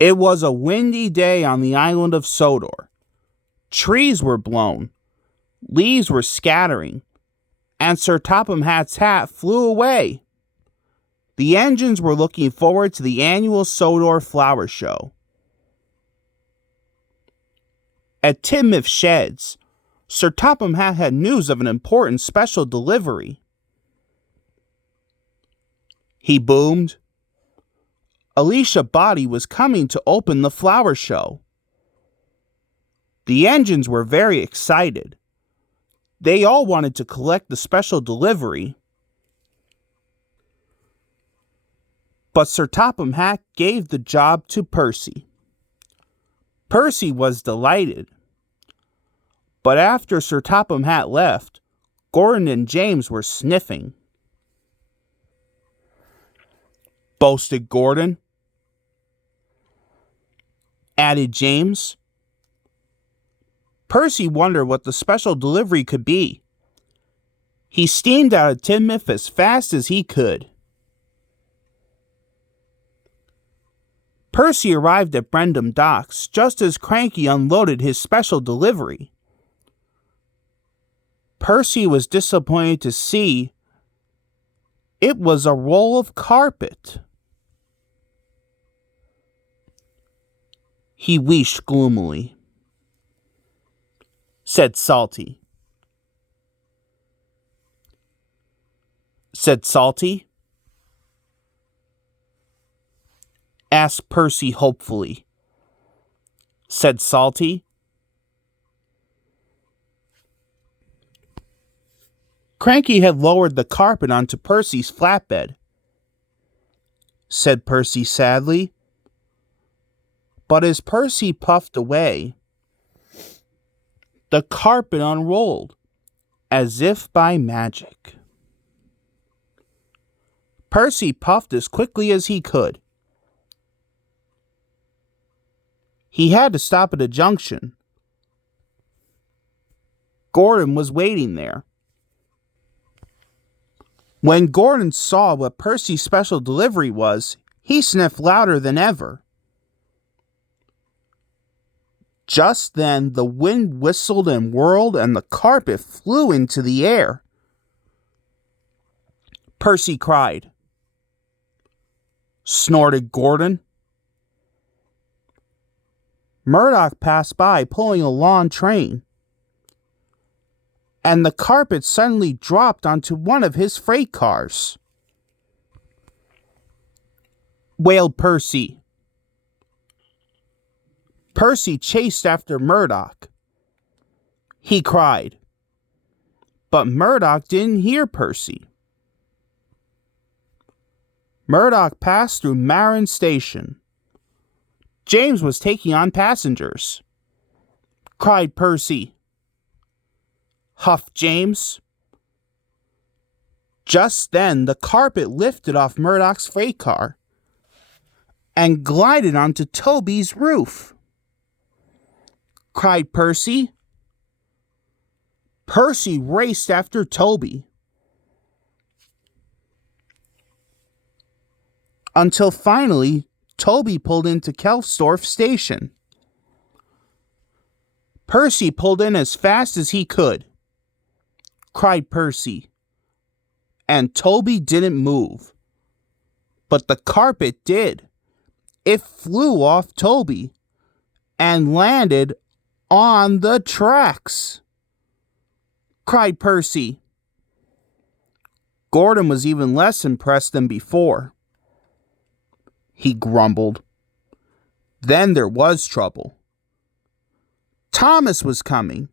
It was a windy day on the island of Sodor. Trees were blown, leaves were scattering, and Sir Topham Hatt's hat flew away. The engines were looking forward to the annual Sodor Flower Show. At Tidmouth Sheds, Sir Topham Hatt had news of an important special delivery. He boomed. Alicia Body was coming to open the flower show. The engines were very excited. They all wanted to collect the special delivery. But Sir Topham Hatt gave the job to Percy. Percy was delighted. But after Sir Topham Hatt left, Gordon and James were sniffing. Boasted Gordon. Added James. Percy wondered what the special delivery could be. He steamed out of Tidmouth as fast as he could. Percy arrived at Brendam Docks just as Cranky unloaded his special delivery. Percy was disappointed to see it was a roll of carpet. He wheezed gloomily. Said Salty. Said Salty? Asked Percy hopefully. Said Salty? Cranky had lowered the carpet onto Percy's flatbed. Said Percy sadly. But as Percy puffed away, the carpet unrolled, as if by magic. Percy puffed as quickly as he could. He had to stop at a junction. Gordon was waiting there. When Gordon saw what Percy's special delivery was, he sniffed louder than ever. Just then, the wind whistled and whirled, and the carpet flew into the air. Percy cried. Snorted Gordon. Murdoch passed by, pulling a lawn train, and the carpet suddenly dropped onto one of his freight cars. Wailed Percy. Percy chased after Murdoch. He cried. But Murdoch didn't hear Percy. Murdoch passed through Marin Station. James was taking on passengers. Cried Percy. Huffed James. Just then the carpet lifted off Murdoch's freight car and glided onto Toby's roof. Cried Percy. Percy raced after Toby, until finally Toby pulled into Kelsdorf Station. Percy pulled in as fast as he could. Cried Percy. And Toby didn't move. But the carpet did. It flew off Toby and landed on the tracks. Cried Percy. Gordon was even less impressed than before. He grumbled. Then there was trouble. Thomas was coming,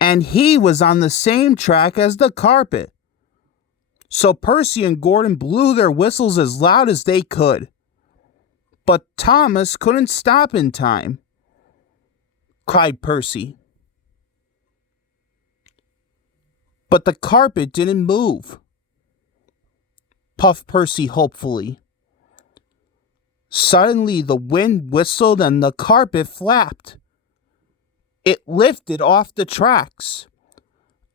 and he was on the same track as the carpet. So Percy and Gordon blew their whistles as loud as they could. But Thomas couldn't stop in time. Cried Percy. But the carpet didn't move. Puffed Percy hopefully. Suddenly the wind whistled and the carpet flapped. It lifted off the tracks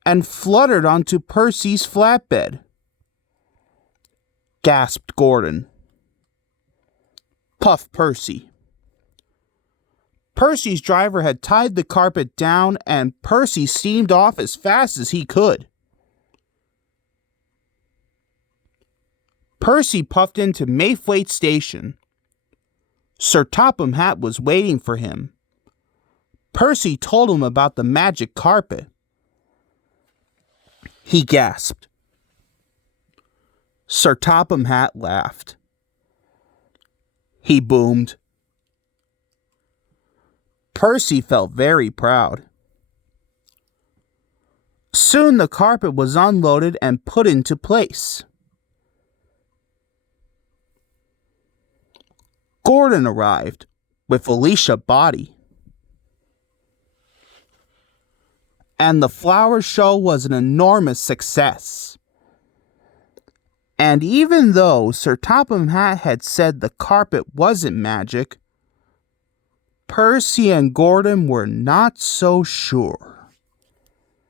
and fluttered onto Percy's flatbed. Gasped Gordon. Puffed Percy. Percy's driver had tied the carpet down, and Percy steamed off as fast as he could. Percy puffed into Mayfleet Station. Sir Topham Hatt was waiting for him. Percy told him about the magic carpet. He gasped. Sir Topham Hatt laughed. He boomed. Percy felt very proud. Soon the carpet was unloaded and put into place. Gordon arrived with Alicia Body. And the flower show was an enormous success. And even though Sir Topham Hatt had said the carpet wasn't magic, Percy and Gordon were not so sure.